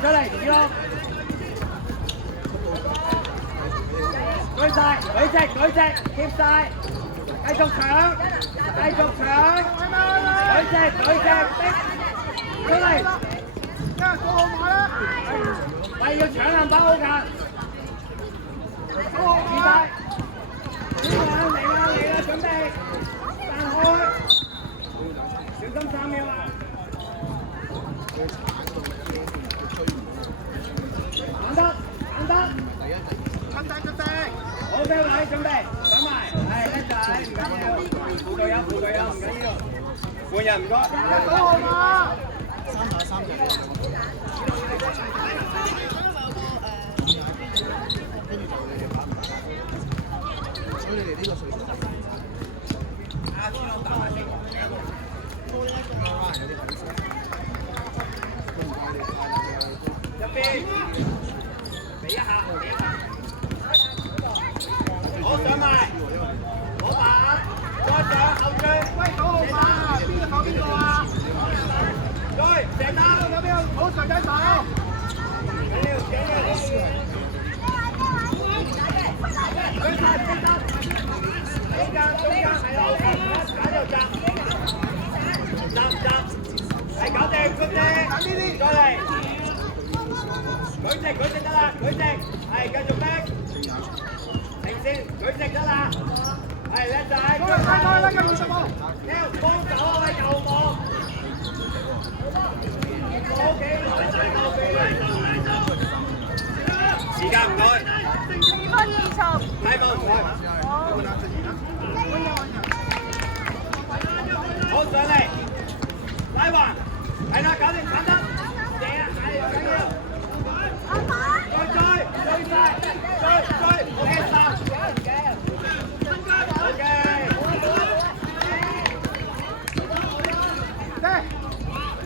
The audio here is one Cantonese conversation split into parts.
出嚟，子龍。舉晒，舉隻，keep 晒，繼續搶，舉隻，出嚟。喂，要搶銀包好近。二大，嚟啦，準備，散開，小心3秒啊！行得。好，OK，準備，上埋，係叻仔，唔緊要，副隊友唔緊要，換人唔該。3號碼。所以你哋呢個歲數。入邊，俾一下。好，上埋，攞板，再上後追。喂，9號碼，邊個邊個啊？追，射單，有邊個？好，上緊手。緊要。追晒，中間係我，喺度集，係搞掂，再嚟，舉直得啦，係繼續逼，停線，舉直得啦，係叻仔，幫手啊喂，右望，OK，時間唔該。2分20。睇冇唔該。好上嚟，拉環，係啦，搞掂，簡單。射啊，係緊要。追晒，好輕鬆。OK。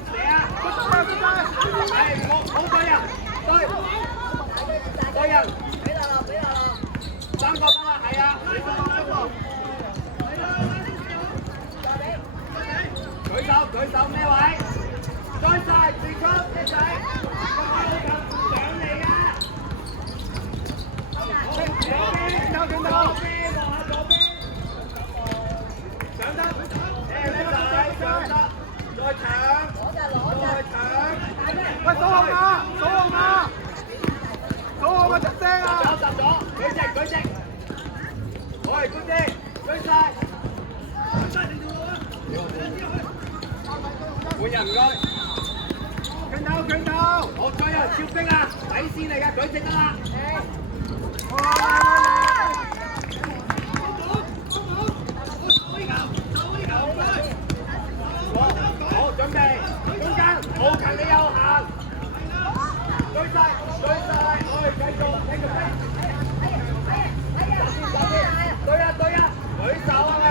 射啊，係好對人，對人。3個得啦，係啊。舉手咩位？追晒，直出，靚仔。上嚟啊！左邊，望下左邊。上得，靚仔，上得，再搶。喂，數號碼出聲啊！集咗，舉直。喂，good day，追晒。換人唔該，拳頭，我再有超逼啊，底線嚟㗎，舉直得啦。好，準備，中間，好近你右行，追晒，繼續逼。對啊，舉手啊你。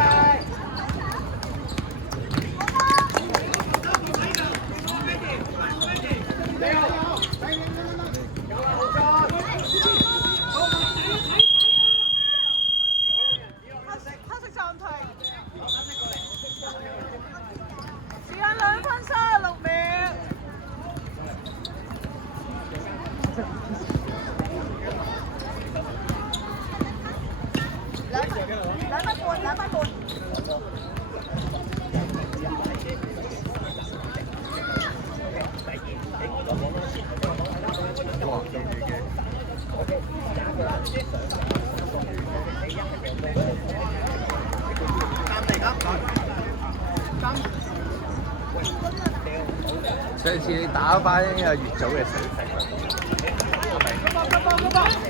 上次你打翻有越早嘅水平。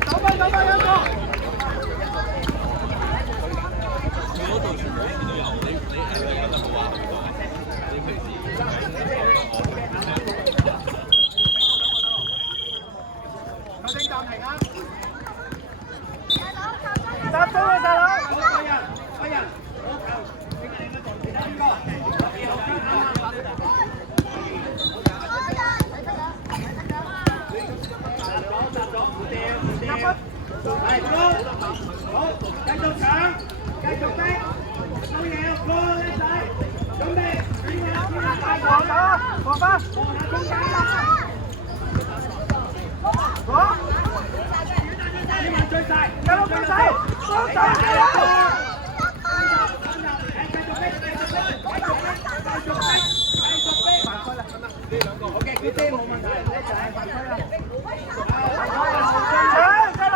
走翻一個。細佬幫手，幫手細佬。OK， 佢哋冇問題，你就係犯規啦。搶細佬，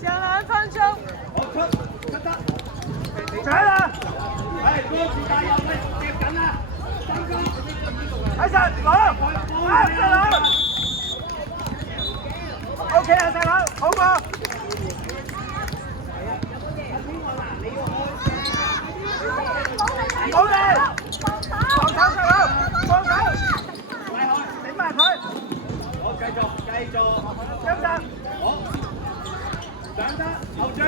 剩2分鐘。好出得，搶啦！係多次加油，喂，夾緊啦，三哥，睇實攞，細佬 ，OK 啊，細佬，好過。好嚟，放手細佬，放手，頂埋佢，好繼續，跟實，好，上得，後轉，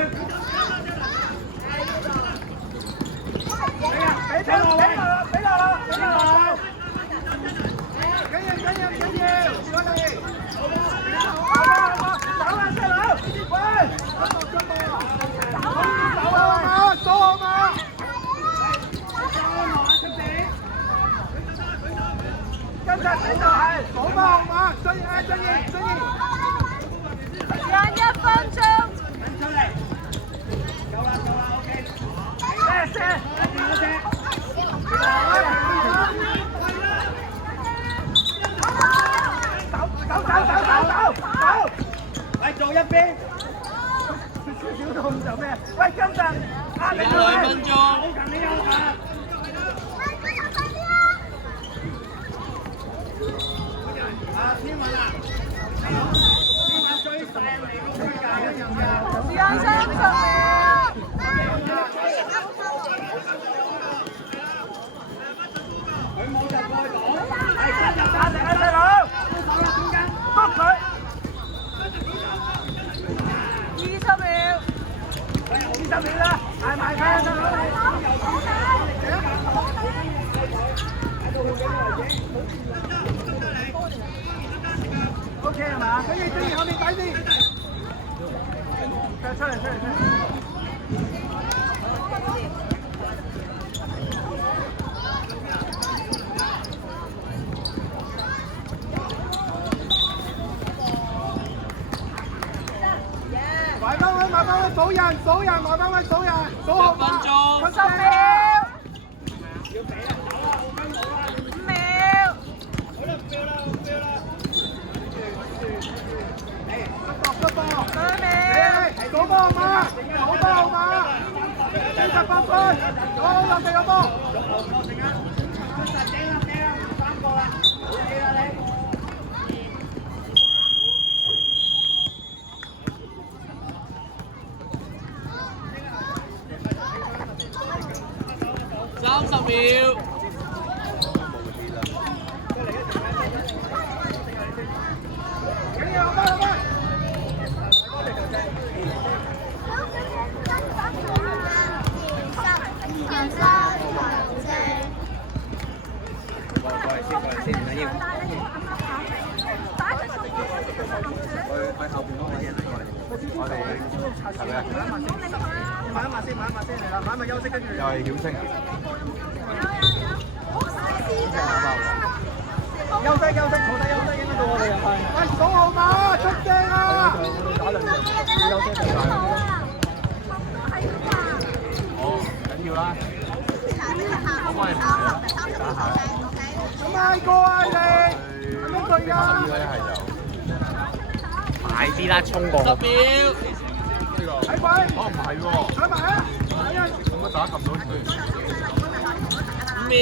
俾落啦，緊要，我哋，好啦，走啦細佬，喂，走好嘛？跟實呢就係好嘛，追意。剩1分鐘。出嚟，夠啦，OK。射，走，喂，做一邊。少痛就咩？喂，跟實，壓力2分鐘。好勤力啊！天文啊！天文追曬你個推介嘅人㗎。時間30秒。佢冇就過去講，係真有壓力啊，細佬！手啦，中間，篤佢。20秒。喂，20秒啦，嗌埋佢啊，細佬！OK 係嘛？跟住後面快啲，出嚟！埋翻位，數人，埋翻位數人，數號碼，出聲！ 10秒。要俾啦，走啦5秒。好啦，唔要啦。出波2秒。數波號碼，48分，好落地個波。3個啦，OK啦你。30秒。先，唔緊要。去後邊嗰個人過嚟，我哋係咪啊？買一買先嚟啦，買一買休息跟住。又係曉星。休息，坐低休息，應該到我哋入去。喂，數號碼，出聲啊！打兩場，休息就大。哦，緊要啦。我幫你買啦，打下。嗌過啊你，咁樣對㗎。快啲啦，衝過。10秒。睇鬼。哦，唔係喎。睇埋啊！咁我打撳到佢。5秒。